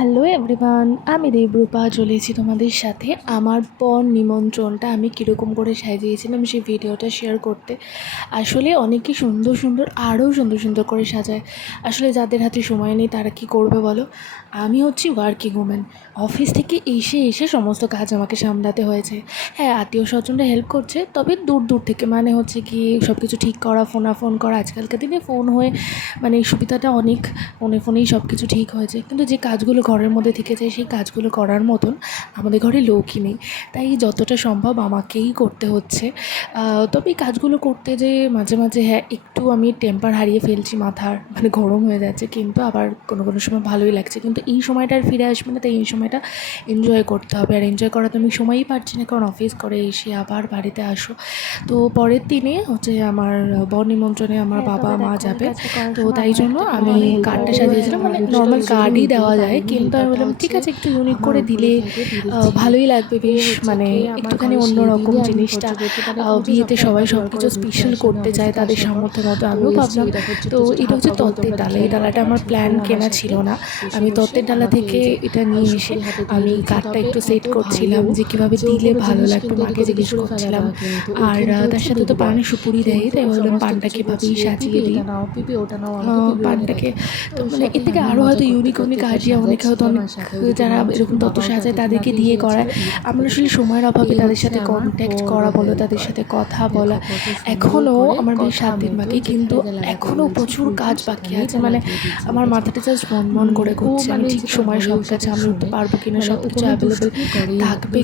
Hello everyone, আমি দেবরূপা চলে এসেছি তোমাদের সাথে আমার পর নিমন্ত্রণটা আমি কীরকম করে সাজিয়েছিলাম সেই ভিডিওটা শেয়ার করতে। আসলে অনেকে সুন্দর সুন্দর আরও সুন্দর সুন্দর করে সাজায়। আসলে যাদের হাতে সময় নেই তারা কি করবে বলো। আমি হচ্ছি ওয়ার্কিং ওম্যান। অফিস থেকে এসে এসে সমস্ত কাজ আমাকে সামলাতে হয়েছে। হ্যাঁ, আত্মীয় স্বজনরা হেল্প করছে, তবে দূর দূর থেকে, মানে হচ্ছে কি সব কিছু ঠিক করা, ফোন করা। আজকালকার দিনে ফোন হয়ে মানে এই সুবিধাটা অনেক, ফোনেই সব কিছু ঠিক হয়েছে, কিন্তু যে কাজগুলো ঘরের মধ্যে থেকে যায় সেই কাজগুলো করার মতন আমাদের ঘরে লোকই নেই। তাই যতটা সম্ভব আমাকেই করতে হচ্ছে। তবে এই কাজগুলো করতে যেয়ে মাঝে মাঝে হ্যাঁ একটু আমি টেম্পার হারিয়ে ফেলছি, মাথার মানে গরম হয়ে যাচ্ছে, কিন্তু আবার কোনো কোনো সময় ভালোই লাগছে। কিন্তু এই সময়টা আর ফিরে আসবে না, তাই এই সময়টা এনজয় করতে হবে। আর এনজয় করাতে আমি সময়ই পাচ্ছি না, কারণ অফিস করে এসে আবার বাড়িতে আসো। তো পরের দিনে হচ্ছে আমার বর নিমন্ত্রণে আমার বাবা মা যাবে। তো তাই জন্য আমি কার্ডটা সাজিয়েছিলাম, মানে নর্মাল কার্ডই দেওয়া যায়, কিন্তু আমি বললাম ঠিক আছে একটু ইউনিক করে দিলে ভালোই লাগবে, বেশ মানে একটুখানি অন্যরকম জিনিসটা। বিয়েতে সবাই সব কিছু স্পেশাল করতে চায় তাদের সামর্থ্য মতো, আমিও ভাবলাম। তো এটা হচ্ছে তত্ত্বের ডালা। এই ডালাটা আমার প্ল্যান কেনা ছিল না, আমি তত্ত্বের ডালা থেকে এটা নিয়ে এসে আমি কার্ডটা একটু সেট করছিলাম যে কীভাবে দিলে ভালো লাগবে, মাকে জিজ্ঞেস করছিলাম। আর তার সাথে তো পান সুপুরি দেয়, তাই ভাবলাম পানটাকে ভাবেই সাজিয়ে দিই। পানটাকে তো মানে এর থেকে আরও হয়তো ইউনিক অনেক আইডিয়া অনেকে হয়তো অনেক যারা এরকম তত্ত্ব সাজায় তাদেরকে দিয়ে করায়। আমরা আসলে সময়ের অভাবে তাদের সাথে কন্ট্যাক্ট করা বলো, তাদের সাথে কথা বলা। এখনও আমার বিয়ে 7 দিন বাকি, কিন্তু এখনও প্রচুর কাজ বাকি আছে। মানে আমার মাথাটা জাস্ট বন বন করে ঘুরছে, আমি ঠিক সময়ে সব কাজ সামলে উঠতে পারবো কিনা, সব কিছু অ্যাভেলেবেল থাকবে